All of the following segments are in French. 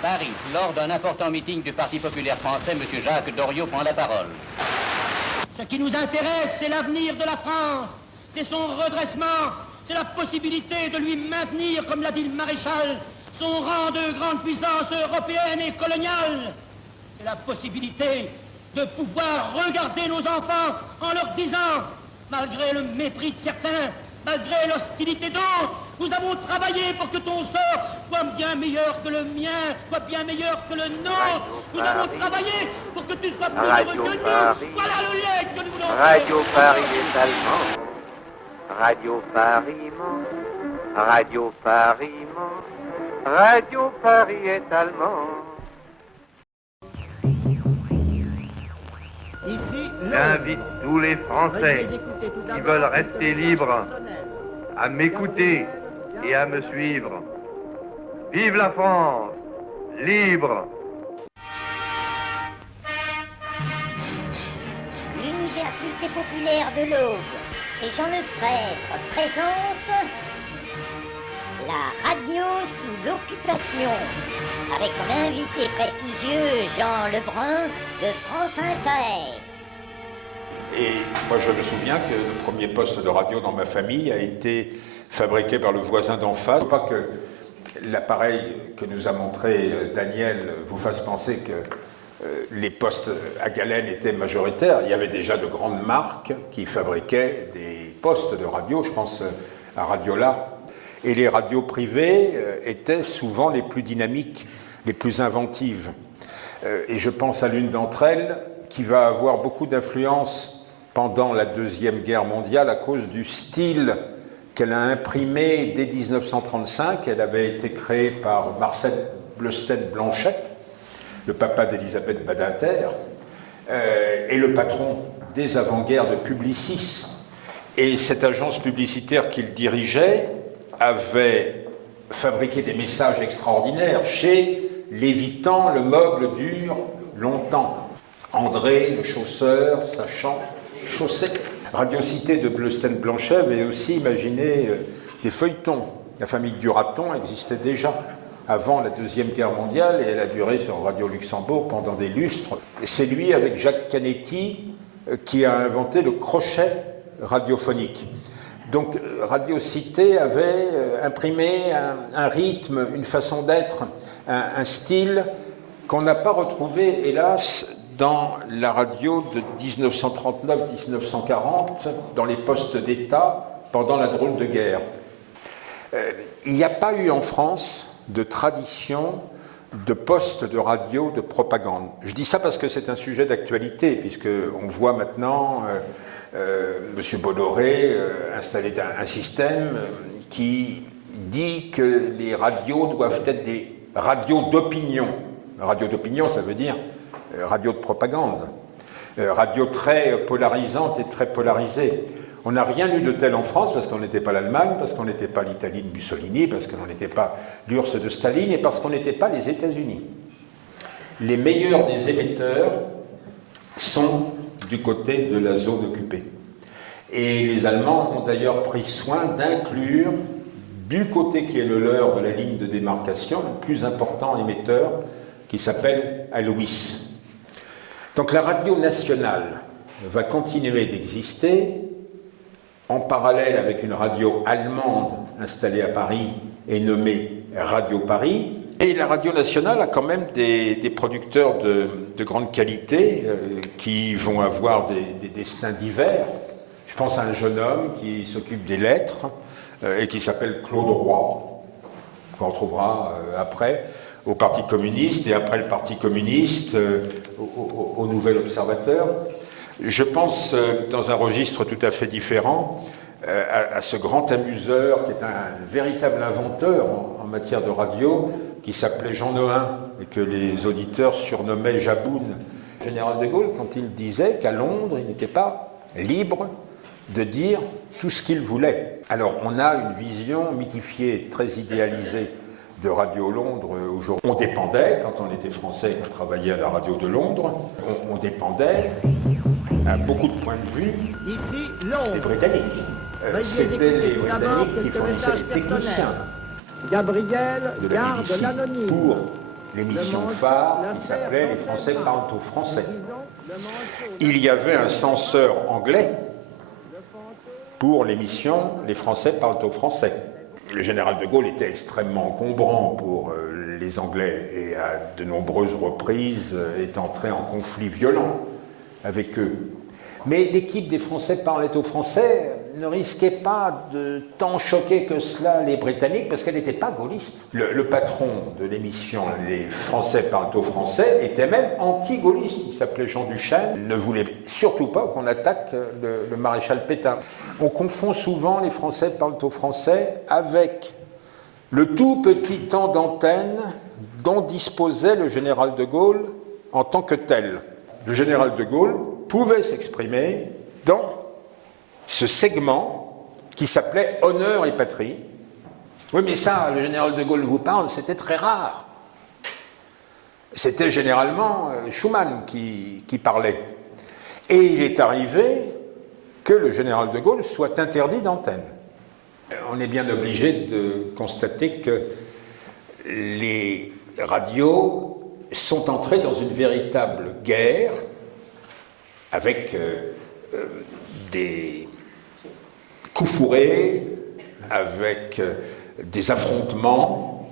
Paris, lors d'un important meeting du Parti populaire français, M. Jacques Doriot prend la parole. Ce qui nous intéresse, c'est l'avenir de la France, c'est son redressement, c'est la possibilité de lui maintenir, comme l'a dit le maréchal, son rang de grande puissance européenne et coloniale. C'est la possibilité de pouvoir regarder nos enfants en leur disant, malgré le mépris de certains, malgré l'hostilité d'autres, nous avons travaillé pour que ton sort soit bien meilleur que le mien, soit bien meilleur que le nôtre. Nous avons travaillé pour que tu sois plus heureux que nous. Voilà le lait que nous voulons. Radio Paris est allemand. Radio Paris ment. Radio Paris ment. Radio Paris est allemand. J'invite tous les Français qui veulent rester libres à m'écouter et à me suivre. Vive la France, libre! L'Université populaire de l'Aube et Jean Lefebvre présente la radio sous l'occupation, avec comme invité prestigieux Jean Lebrun de France Inter. Et moi, je me souviens que le premier poste de radio dans ma famille a été fabriqué par le voisin d'en face. Pas que l'appareil que nous a montré Daniel vous fasse penser que les postes à galène étaient majoritaires. Il y avait déjà de grandes marques qui fabriquaient des postes de radio, je pense à Radiola. Et les radios privées étaient souvent les plus dynamiques, les plus inventives. Et je pense à l'une d'entre elles qui va avoir beaucoup d'influence pendant la Deuxième Guerre mondiale à cause du style qu'elle a imprimé dès 1935. Elle avait été créée par Marcel Bleustedt-Blanchet, le papa d'Elisabeth Badinter, et le patron des avant-guerres de Publicis. Et cette agence publicitaire qu'il dirigeait avait fabriqué des messages extraordinaires. Chez Lévitan, le meuble dure longtemps. André, le chausseur, sachant chausser. Radio Cité de Bleustedt-Blanchet avait aussi imaginé des feuilletons. La famille Duraton existait déjà avant la Deuxième Guerre mondiale et elle a duré sur Radio Luxembourg pendant des lustres. C'est lui, avec Jacques Canetti, qui a inventé le crochet radiophonique. Donc Radio Cité avait imprimé un rythme, une façon d'être, un style qu'on n'a pas retrouvé, hélas, dans la radio de 1939-1940, dans les postes d'État, pendant la drôle de guerre. Il n'y a pas eu en France de tradition de postes de radio de propagande. Je dis ça parce que c'est un sujet d'actualité, puisqu'on voit maintenant M. Bolloré installer un système qui dit que les radios doivent être des radios d'opinion. Radio d'opinion, ça veut dire radio de propagande, radio très polarisante et très polarisée. On n'a rien eu de tel en France parce qu'on n'était pas l'Allemagne, parce qu'on n'était pas l'Italie de Mussolini, parce qu'on n'était pas l'URSS de Staline et parce qu'on n'était pas les États-Unis. Les meilleurs des émetteurs sont du côté de la zone occupée. Et les Allemands ont d'ailleurs pris soin d'inclure du côté qui est le leur de la ligne de démarcation, le plus important émetteur qui s'appelle Alois. Donc la radio nationale va continuer d'exister en parallèle avec une radio allemande installée à Paris et nommée Radio Paris. Et la radio nationale a quand même des producteurs de grande qualité qui vont avoir des destins divers. Je pense à un jeune homme qui s'occupe des lettres et qui s'appelle Claude Roy, qu'on retrouvera après au Parti communiste et après le Parti communiste au Nouvel Observateur. Je pense, dans un registre tout à fait différent, à ce grand amuseur qui est un véritable inventeur en matière de radio, qui s'appelait Jean Nohain et que les auditeurs surnommaient Jaboun. Le général de Gaulle, quand il disait qu'à Londres, il n'était pas libre de dire tout ce qu'il voulait. Alors, on a une vision mythifiée, très idéalisée de Radio Londres aujourd'hui. On dépendait, quand on était français, qu'on travaillait à la radio de Londres, on dépendait, à beaucoup de points de vue, des Britanniques. C'était les Britanniques qui fournissaient les techniciens Gabriel, de la garde BBC l'anonyme. pour l'émission phare qui s'appelait « Les Français parlent aux Français ». Il y avait un censeur anglais pour l'émission « Les Français parlent aux Français ». Le général de Gaulle était extrêmement encombrant pour les Anglais et à de nombreuses reprises est entré en conflit violent avec eux. Mais l'équipe des Français parlait aux Français ne risquait pas de tant choquer que cela les Britanniques parce qu'elle n'était pas gaulliste. Le patron de l'émission Les Français parlent aux Français était même anti-gaulliste. Il s'appelait Jean Duchesne. Il ne voulait surtout pas qu'on attaque le maréchal Pétain. On confond souvent Les Français parlent aux Français avec le tout petit temps d'antenne dont disposait le général de Gaulle en tant que tel. Le général de Gaulle pouvait s'exprimer dans ce segment qui s'appelait « Honneur et patrie ». Oui, mais ça, le général de Gaulle vous parle, c'était très rare. C'était généralement Schumann qui parlait. Et il est arrivé que le général de Gaulle soit interdit d'antenne. On est bien obligé de constater que les radios sont entrées dans une véritable guerre avec des coups fourrés, avec des affrontements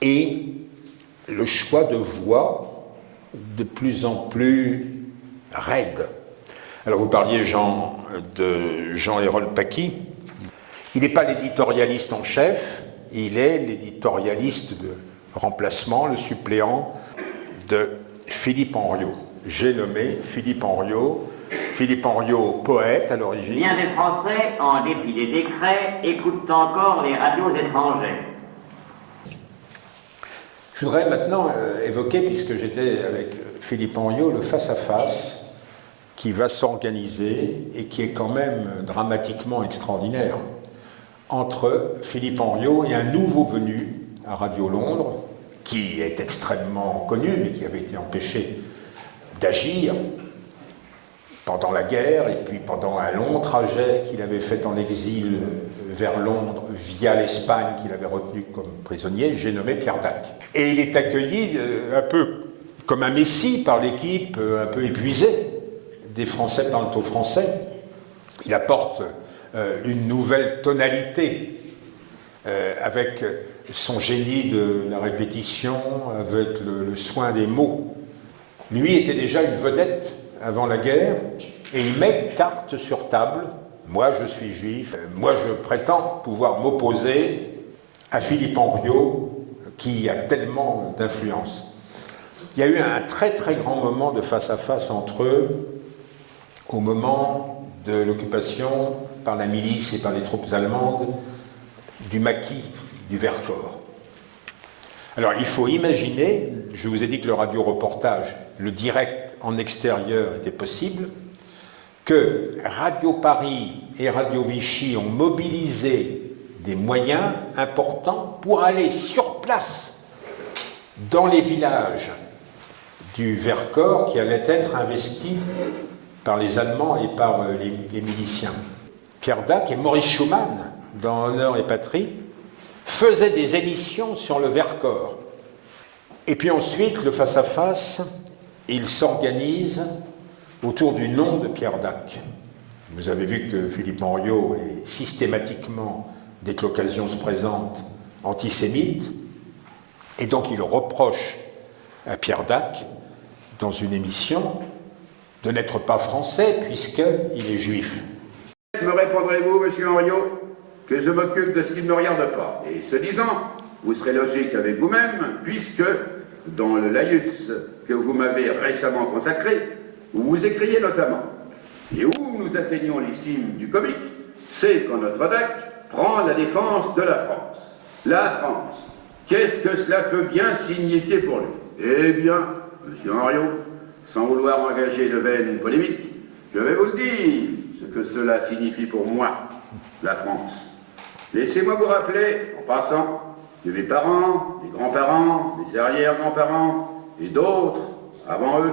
et le choix de voix de plus en plus raide. Alors vous parliez, de Jean-Hérol Paqui. Il n'est pas l'éditorialiste en chef, il est l'éditorialiste de remplacement, le suppléant de Philippe Henriot. J'ai nommé Philippe Henriot, poète à l'origine. Bien des Français, en dépit des décrets, écoutent encore les radios étrangères. Je voudrais maintenant évoquer, puisque j'étais avec Philippe Henriot, le face-à-face qui va s'organiser et qui est quand même dramatiquement extraordinaire entre Philippe Henriot et un nouveau venu à Radio Londres, qui est extrêmement connu, mais qui avait été empêché d'agir pendant la guerre et puis pendant un long trajet qu'il avait fait en exil vers Londres via l'Espagne qu'il avait retenu comme prisonnier. J'ai nommé Pierre Dac. Et il est accueilli un peu comme un messie par l'équipe un peu épuisée des Français parlent aux Français. Il apporte une nouvelle tonalité avec son génie de la répétition, avec le soin des mots. Lui était déjà une vedette avant la guerre, et il met carte sur table. Moi, je suis juif. Moi, je prétends pouvoir m'opposer à Philippe Henriot, qui a tellement d'influence. Il y a eu un très très grand moment de face-à-face entre eux, au moment de l'occupation par la milice et par les troupes allemandes du maquis du Vercors. Alors, il faut imaginer, je vous ai dit que le radioreportage, le direct en extérieur était possible, que Radio Paris et Radio Vichy ont mobilisé des moyens importants pour aller sur place dans les villages du Vercors qui allaient être investis par les Allemands et par les miliciens. Pierre Dac et Maurice Schumann, dans Honneur et Patrie, faisaient des émissions sur le Vercors. Et puis ensuite, le face-à-face, il s'organise autour du nom de Pierre Dac. Vous avez vu que Philippe Henriot est systématiquement, dès que l'occasion se présente, antisémite, et donc il reproche à Pierre Dac, dans une émission, de n'être pas français puisqu'il est juif. Me répondrez-vous, monsieur Henriot, que je m'occupe de ce qui ne me regarde pas. Et ce disant, vous serez logique avec vous-même, puisque, dans le laïus que vous m'avez récemment consacré, vous écriez notamment, et où nous atteignons les cimes du comique, c'est quand notre Dac prend la défense de la France. La France, qu'est-ce que cela peut bien signifier pour lui? Eh bien, monsieur Henriot, sans vouloir engager de vaines polémiques, je vais vous le dire, ce que cela signifie pour moi, la France. Laissez-moi vous rappeler, en passant, que mes parents, mes grands-parents, mes arrière-grands-parents et d'autres, avant eux,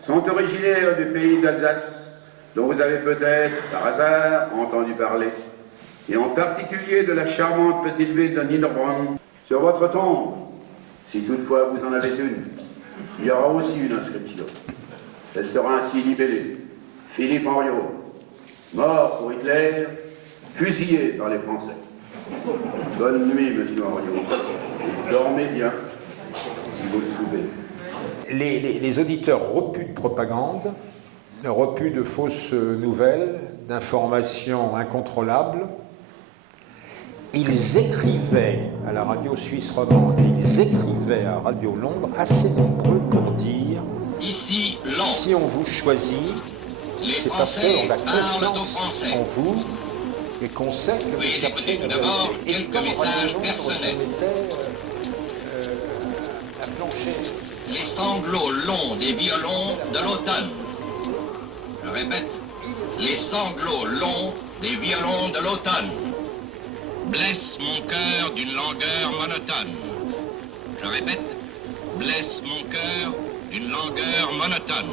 sont originaires du pays d'Alsace, dont vous avez peut-être, par hasard, entendu parler, et en particulier de la charmante petite ville de Niederbronn. Sur votre tombe, Si toutefois vous en avez une, il y aura aussi une inscription. Elle sera ainsi libellée. Philippe Henriot, mort pour Hitler, fusillé par les Français. Bonne nuit, monsieur Henriot. Dormez bien, si vous le pouvez. Les auditeurs repus de propagande, repus de fausses nouvelles, d'informations incontrôlables, ils écrivaient à la radio suisse romande, ils écrivaient à Radio Londres, assez nombreux pour dire Ici, si on vous choisit, c'est parce qu'on a confiance en vous et qu'on sait que vous cherchez la vérité. Et comme Radio Londres était à plancher. les sanglots longs des violons de l'automne. Je répète, les sanglots longs des violons de l'automne blessent mon cœur d'une langueur monotone. Je répète, blessent mon cœur d'une langueur monotone.